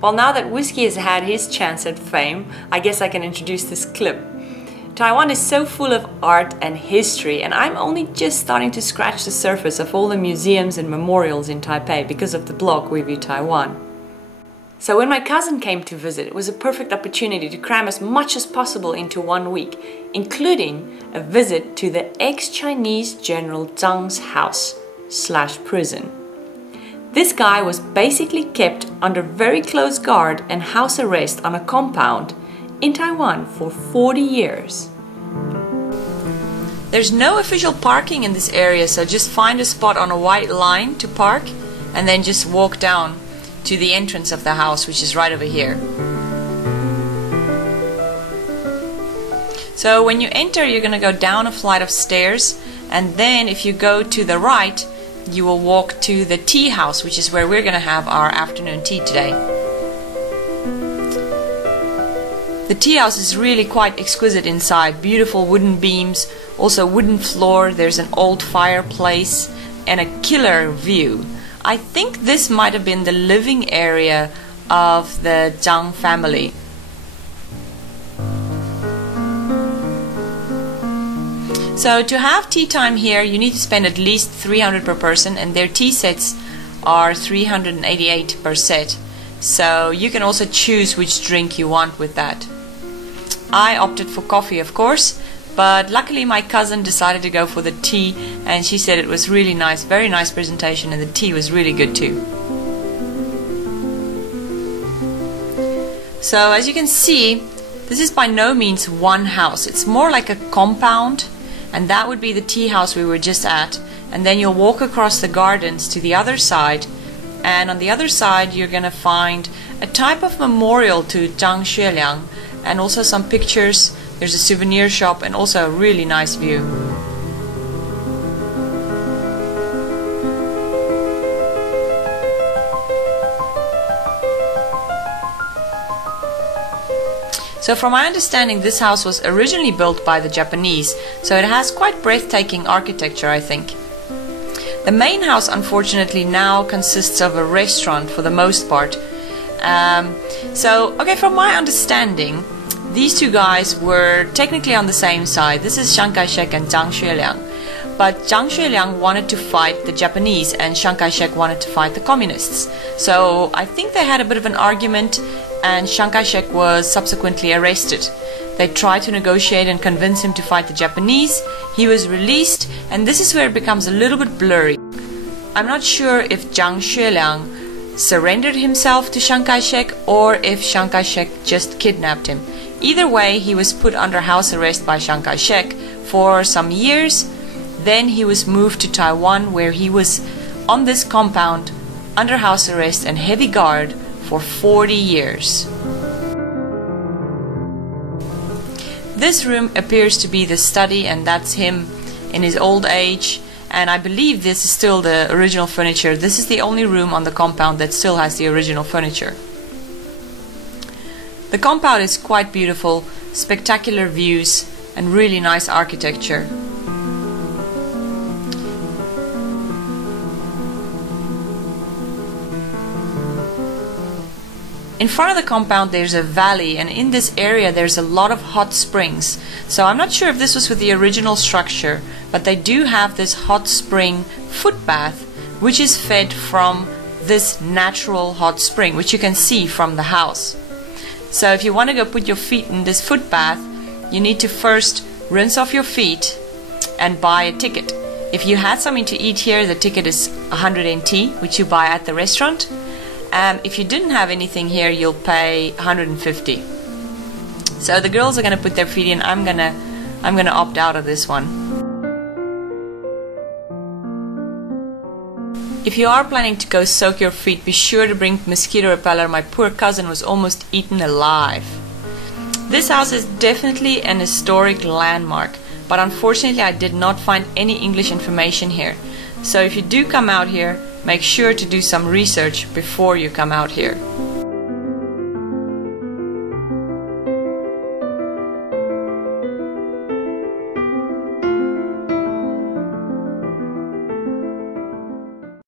Well, now that whiskey has had his chance at fame, I guess I can introduce this clip. Taiwan is so full of art and history, and I'm only just starting to scratch the surface of all the museums and memorials in Taipei because of the blog Review Taiwan. So when my cousin came to visit, it was a perfect opportunity to cram as much as possible into 1 week, including a visit to the ex-Chinese General Zhang's house/prison. This guy was basically kept under very close guard and house arrest on a compound in Taiwan for 40 years. There's no official parking in this area, so just find a spot on a white line to park and then just walk down to the entrance of the house, which is right over here. So when you enter, you're going to go down a flight of stairs, and then if you go to the right, you will walk to the tea house, which is where we're going to have our afternoon tea today. The tea house is really quite exquisite inside. Beautiful wooden beams, also wooden floor, there's an old fireplace and a killer view. I think this might have been the living area of the Zhang family. So to have tea time here, you need to spend at least 300 per person, and their tea sets are 388 per set. So you can also choose which drink you want with that. I opted for coffee, of course, but luckily my cousin decided to go for the tea, and she said it was really nice, very nice presentation, and the tea was really good too. So as you can see, this is by no means one house. It's more like a compound, and that would be the tea house we were just at. And then you'll walk across the gardens to the other side, and on the other side you're going to find a type of memorial to Zhang Xueliang, and also some pictures. There's a souvenir shop and also a really nice view. So from my understanding, this house was originally built by the Japanese, so it has quite breathtaking architecture, I think. The main house, unfortunately, now consists of a restaurant for the most part. Okay, from my understanding, these two guys were technically on the same side. This is Chiang Kai-shek and Zhang Xueliang. But Zhang Xueliang wanted to fight the Japanese and Chiang Kai-shek wanted to fight the communists. So I think they had a bit of an argument, and Chiang Kai-shek was subsequently arrested. They tried to negotiate and convince him to fight the Japanese. He was released, and this is where it becomes a little bit blurry. I'm not sure if Zhang Xueliang surrendered himself to Chiang Kai-shek or if Chiang Kai-shek just kidnapped him. Either way, he was put under house arrest by Chiang Kai-shek for some years. Then he was moved to Taiwan, where he was on this compound under house arrest and heavy guard for 40 years. This room appears to be the study, and that's him in his old age. And I believe this is still the original furniture. This is the only room on the compound that still has the original furniture. The compound is quite beautiful, spectacular views and really nice architecture. In front of the compound there's a valley, and in this area there's a lot of hot springs. So I'm not sure if this was with the original structure, but they do have this hot spring foot bath, which is fed from this natural hot spring, which you can see from the house. So if you want to go put your feet in this foot bath, you need to first rinse off your feet and buy a ticket. If you had something to eat here, the ticket is 100 NT, which you buy at the restaurant. If you didn't have anything here, you'll pay 150. So the girls are gonna put their feet in. I'm gonna opt out of this one. If you are planning to go soak your feet, be sure to bring mosquito repeller. My poor cousin was almost eaten alive. This house is definitely an historic landmark, but unfortunately I did not find any English information here. So if you do come out here, make sure to do some research before you come out here.